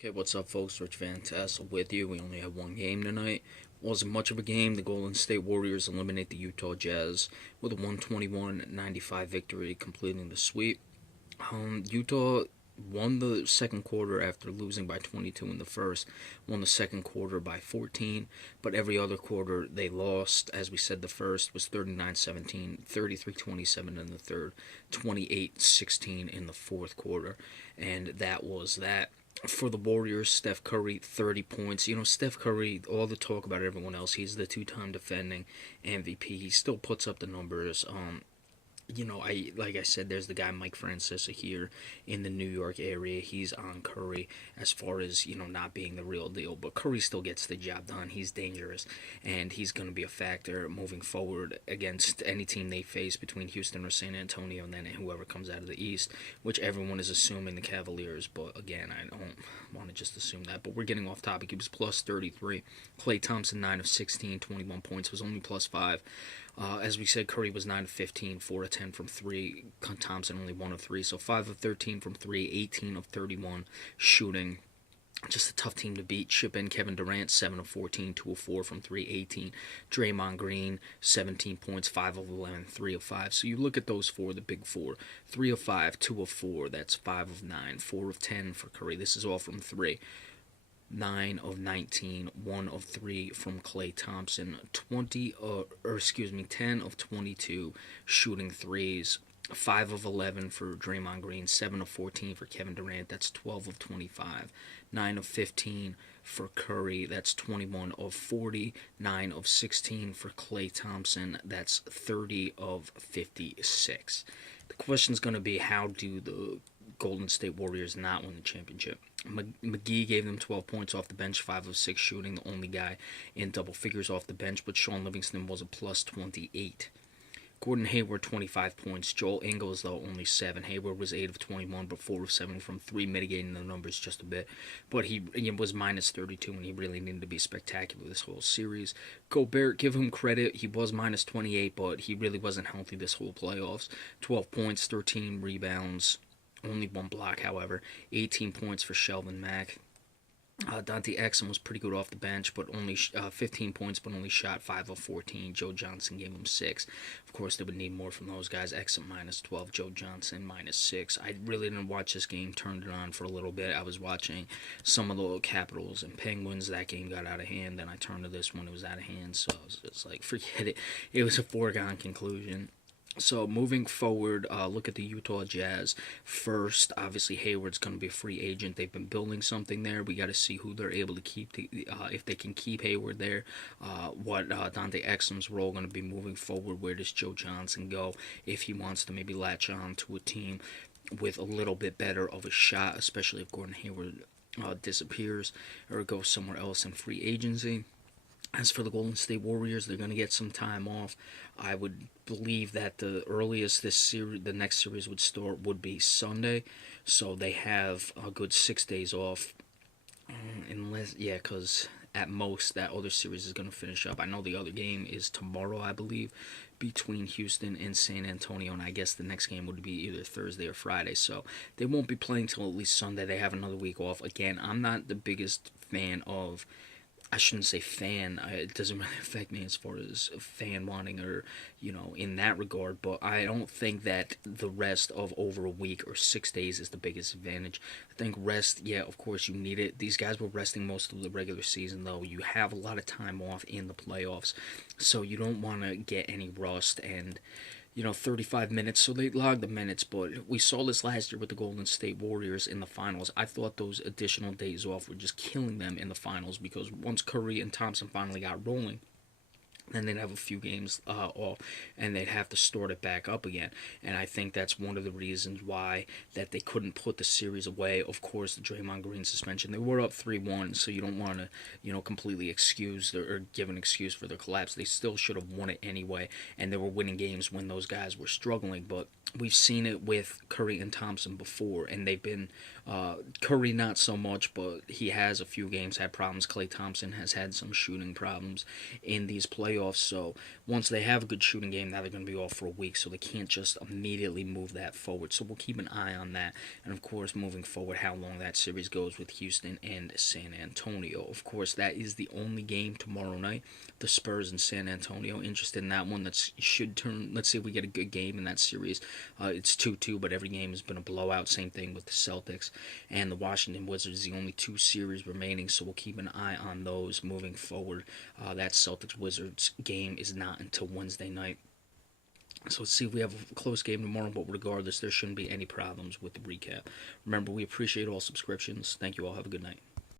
Okay, what's up, folks? Rich Van Tassel with you. We only have one game tonight. Wasn't much of a game. The Golden State Warriors eliminate the Utah Jazz with a 121-95 victory, completing the sweep. Utah won the second quarter after losing by 22 in the first, won the second quarter by 14, but every other quarter they lost. As we said, the first was 39-17, 33-27 in the third, 28-16 in the fourth quarter, and that was that. For the Warriors, Steph Curry, 30 points. Steph Curry, all the talk about everyone else, he's the two-time defending MVP. He still puts up the numbers. I like I said, there's the guy Mike Francesa here in the New York area. He's on Curry as far as not being the real deal, but Curry still gets the job done. He's dangerous, and he's going to be a factor moving forward against any team they face between Houston or San Antonio, and then whoever comes out of the East, which everyone is assuming the Cavaliers. But again, I don't want to just assume that. But we're getting off topic. He was plus 33. Klay Thompson 9 of 16, 21 points, was only plus 5. As we said, Curry was 9 of 15, 4 of 10 from 3. Thompson only 1 of 3, so 5 of 13 from 3, 18 of 31 shooting. Just a tough team to beat. Chip in Kevin Durant, 7 of 14, 2 of 4 from 3, 18. Draymond Green, 17 points, 5 of 11, 3 of 5. So you look at those four, the big four. 3 of 5, 2 of 4, that's 5 of 9, 4 of 10 for Curry. This is all from 3. 9 of 19, 1 of 3 from Klay Thompson, 10 of 22 shooting threes, 5 of 11 for Draymond Green, 7 of 14 for Kevin Durant, that's 12 of 25, 9 of 15 for Curry, that's 21 of 40, 9 of 16 for Klay Thompson, that's 30 of 56. The question is going to be, how do the Golden State Warriors not win the championship? McGee gave them 12 points off the bench, 5 of 6 shooting, the only guy in double figures off the bench, but Sean Livingston was a plus 28. Gordon Hayward, 25 points. Joel Ingles, though, only 7. Hayward was 8 of 21, but 4 of 7 from 3, mitigating the numbers just a bit. But he was minus 32, and he really needed to be spectacular this whole series. Gobert, give him credit. He was minus 28, but he really wasn't healthy this whole playoffs. 12 points, 13 rebounds. Only 1 block, however. 18 points for Shelvin Mack. Dante Exum was pretty good off the bench, but only 15 points, but only shot 5 of 14. Joe Johnson gave him 6. Of course, they would need more from those guys. Exum minus 12, Joe Johnson minus 6. I really didn't watch this game. Turned it on for a little bit. I was watching some of the Capitals and Penguins. That game got out of hand. Then I turned to this one. It was out of hand, so I was just like, forget it. It was a foregone conclusion. So moving forward, look at the Utah Jazz. First, obviously Hayward's going to be a free agent. They've been building something there. We got to see who they're able to keep. If they can keep Hayward there, what Dante Exum's role going to be moving forward. Where does Joe Johnson go if he wants to maybe latch on to a team with a little bit better of a shot, especially if Gordon Hayward disappears or goes somewhere else in free agency. As for the Golden State Warriors, they're going to get some time off. I would believe that the earliest the next series would start would be Sunday, so they have a good 6 days off. Because at most that other series is going to finish up. I know the other game is tomorrow, I believe, between Houston and San Antonio, and I guess the next game would be either Thursday or Friday. So they won't be playing till at least Sunday. They have another week off. Again, I'm not the biggest fan of. I shouldn't say fan. It doesn't really affect me as far as fan wanting or, in that regard. But I don't think that the rest of over a week or 6 days is the biggest advantage. I think rest, yeah, of course you need it. These guys were resting most of the regular season, though. You have a lot of time off in the playoffs. So you don't want to get any rust and 35 minutes, so they logged the minutes, but we saw this last year with the Golden State Warriors in the finals. I thought those additional days off were just killing them in the finals because once Curry and Thompson finally got rolling, then they'd have a few games off, and they'd have to start it back up again. And I think that's one of the reasons why that they couldn't put the series away. Of course, the Draymond Green suspension. They were up 3-1, so you don't want to, completely excuse or give an excuse for their collapse. They still should have won it anyway, and they were winning games when those guys were struggling. But we've seen it with Curry and Thompson before, and they've been Curry not so much, but he has a few games had problems. Klay Thompson has had some shooting problems in these playoffs. So once they have a good shooting game, now they're going to be off for a week, so they can't just immediately move that forward. So we'll keep an eye on that, and of course, moving forward, how long that series goes with Houston and San Antonio. Of course, that is the only game tomorrow night. The Spurs and San Antonio. Interested in that one. That should turn. Let's see if we get a good game in that series. It's 2-2, but every game has been a blowout. Same thing with the Celtics and the Washington Wizards. The only two series remaining, so we'll keep an eye on those moving forward. That Celtics Wizards game is not until Wednesday night. So let's see if we have a close game tomorrow, but regardless, there shouldn't be any problems with the recap. Remember, we appreciate all subscriptions. Thank you all. Have a good night.